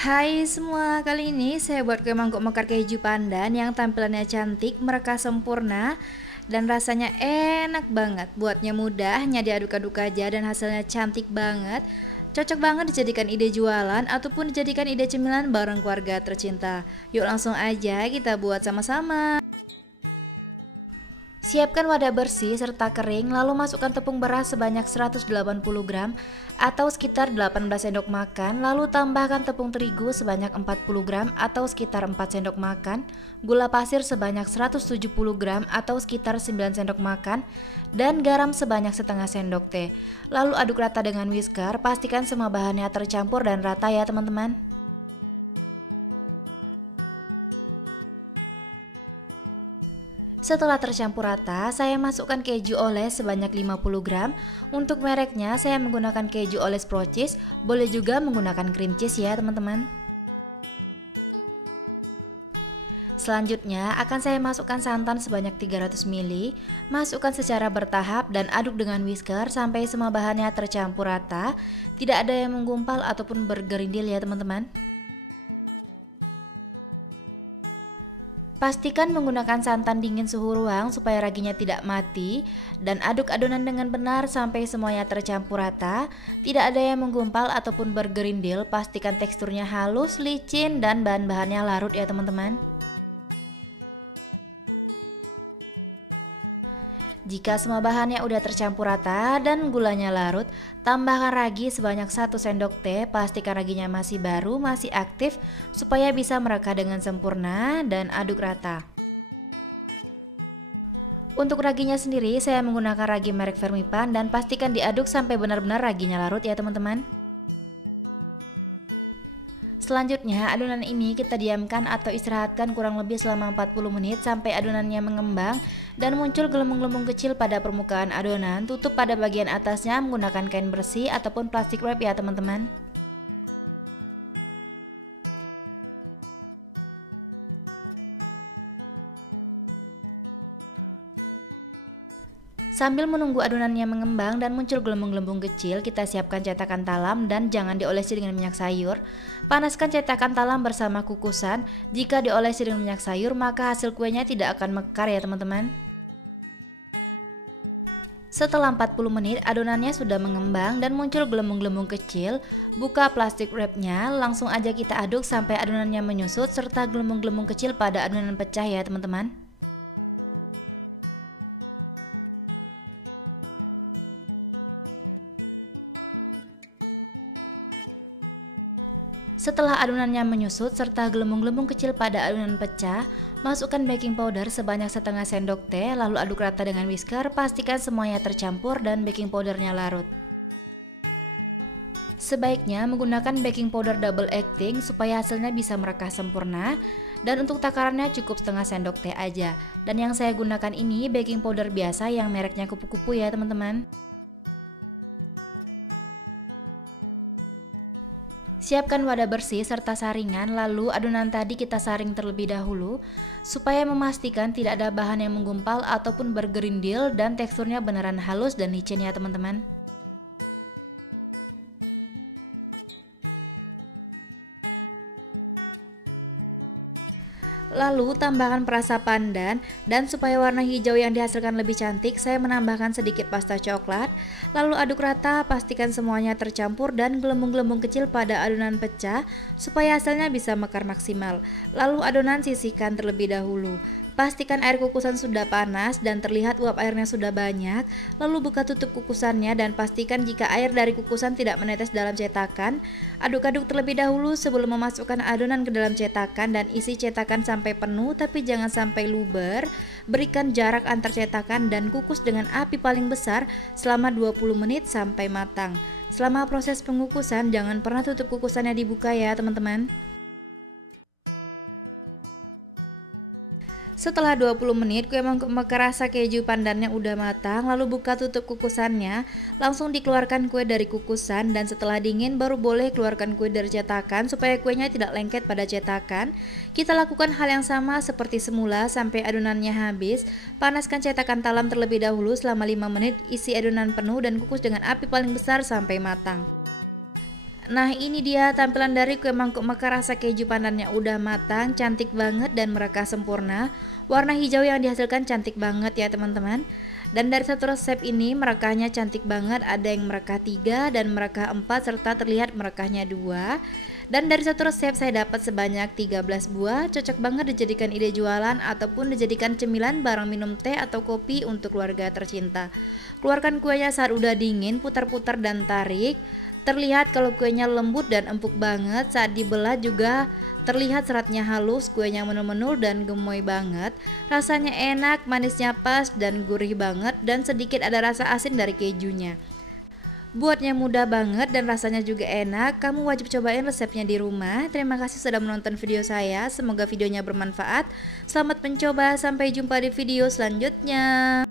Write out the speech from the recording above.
Hai semua, kali ini saya buat kue mangkok mekar keju pandan yang tampilannya cantik, mereka sempurna, dan rasanya enak banget. Buatnya mudah, hanya diaduk-aduk aja dan hasilnya cantik banget. Cocok banget dijadikan ide jualan ataupun dijadikan ide cemilan bareng keluarga tercinta. Yuk langsung aja kita buat sama-sama. Siapkan wadah bersih serta kering, lalu masukkan tepung beras sebanyak 180 gram atau sekitar 18 sendok makan, lalu tambahkan tepung terigu sebanyak 40 gram atau sekitar 4 sendok makan, gula pasir sebanyak 170 gram atau sekitar 9 sendok makan, dan garam sebanyak setengah sendok teh. Lalu aduk rata dengan whisker, pastikan semua bahannya tercampur dan rata ya teman-teman. Setelah tercampur rata, saya masukkan keju oles sebanyak 50 gram. Untuk mereknya saya menggunakan keju oles pro cheese, boleh juga menggunakan cream cheese ya teman-teman. Selanjutnya akan saya masukkan santan sebanyak 300 ml. Masukkan secara bertahap dan aduk dengan whisker sampai semua bahannya tercampur rata. Tidak ada yang menggumpal ataupun bergerindil ya teman-teman. Pastikan menggunakan santan dingin suhu ruang supaya raginya tidak mati dan aduk adonan dengan benar sampai semuanya tercampur rata. Tidak ada yang menggumpal ataupun bergerindil, pastikan teksturnya halus, licin dan bahan-bahannya larut ya teman-teman. Jika semua bahannya udah tercampur rata dan gulanya larut, tambahkan ragi sebanyak 1 sendok teh. Pastikan raginya masih baru, masih aktif supaya bisa mereka dengan sempurna dan aduk rata. Untuk raginya sendiri saya menggunakan ragi merek Fermipan dan pastikan diaduk sampai benar-benar raginya larut ya teman-teman. Selanjutnya adonan ini kita diamkan atau istirahatkan kurang lebih selama 40 menit sampai adonannya mengembang dan muncul gelembung-gelembung kecil pada permukaan adonan. Tutup pada bagian atasnya menggunakan kain bersih ataupun plastik wrap ya teman-teman. Sambil menunggu adonannya mengembang dan muncul gelembung-gelembung kecil, kita siapkan cetakan talam dan jangan diolesi dengan minyak sayur. Panaskan cetakan talam bersama kukusan. Jika diolesi dengan minyak sayur, maka hasil kuenya tidak akan mekar ya teman-teman. Setelah 40 menit adonannya sudah mengembang dan muncul gelembung-gelembung kecil, buka plastik wrapnya, langsung aja kita aduk sampai adonannya menyusut serta gelembung-gelembung kecil pada adonan pecah ya teman-teman. Setelah adonannya menyusut serta gelembung-gelembung kecil pada adonan pecah, masukkan baking powder sebanyak setengah sendok teh, lalu aduk rata dengan whisker, pastikan semuanya tercampur dan baking powdernya larut. Sebaiknya menggunakan baking powder double acting supaya hasilnya bisa merekah sempurna, dan untuk takarannya cukup setengah sendok teh aja. Dan yang saya gunakan ini baking powder biasa yang mereknya kupu-kupu ya teman-teman. Siapkan wadah bersih serta saringan, lalu adonan tadi kita saring terlebih dahulu supaya memastikan tidak ada bahan yang menggumpal ataupun bergerindil dan teksturnya beneran halus dan licin ya teman-teman. Lalu tambahkan perasa pandan dan supaya warna hijau yang dihasilkan lebih cantik, saya menambahkan sedikit pasta coklat. Lalu aduk rata, pastikan semuanya tercampur dan gelembung-gelembung kecil pada adonan pecah supaya hasilnya bisa mekar maksimal. Lalu adonan sisihkan terlebih dahulu. Pastikan air kukusan sudah panas dan terlihat uap airnya sudah banyak. Lalu buka tutup kukusannya dan pastikan jika air dari kukusan tidak menetes dalam cetakan. Aduk-aduk terlebih dahulu sebelum memasukkan adonan ke dalam cetakan dan isi cetakan sampai penuh tapi jangan sampai luber. Berikan jarak antar cetakan dan kukus dengan api paling besar selama 20 menit sampai matang. Selama proses pengukusan jangan pernah tutup kukusannya dibuka ya teman-teman. Setelah 20 menit kue mangkok mekar rasa keju pandannya udah matang, lalu buka tutup kukusannya, langsung dikeluarkan kue dari kukusan dan setelah dingin baru boleh keluarkan kue dari cetakan supaya kuenya tidak lengket pada cetakan. Kita lakukan hal yang sama seperti semula sampai adonannya habis. Panaskan cetakan talam terlebih dahulu selama 5 menit, isi adonan penuh dan kukus dengan api paling besar sampai matang. Nah, ini dia tampilan dari kue mangkuk mekar rasa keju pandannya udah matang, cantik banget dan mereka sempurna. Warna hijau yang dihasilkan cantik banget ya teman-teman. Dan dari satu resep ini merekahnya cantik banget, ada yang merekah 3 dan merekah 4 serta terlihat merekahnya 2. Dan dari satu resep saya dapat sebanyak 13 buah, cocok banget dijadikan ide jualan ataupun dijadikan cemilan bareng minum teh atau kopi untuk keluarga tercinta. Keluarkan kuenya saat udah dingin, putar-putar dan tarik. Terlihat kalau kuenya lembut dan empuk banget, saat dibelah juga terlihat seratnya halus, kuenya menul-menul dan gemoy banget. Rasanya enak, manisnya pas dan gurih banget dan sedikit ada rasa asin dari kejunya. Buatnya mudah banget dan rasanya juga enak. Kamu wajib cobain resepnya di rumah. Terima kasih sudah menonton video saya. Semoga videonya bermanfaat. Selamat mencoba. Sampai jumpa di video selanjutnya.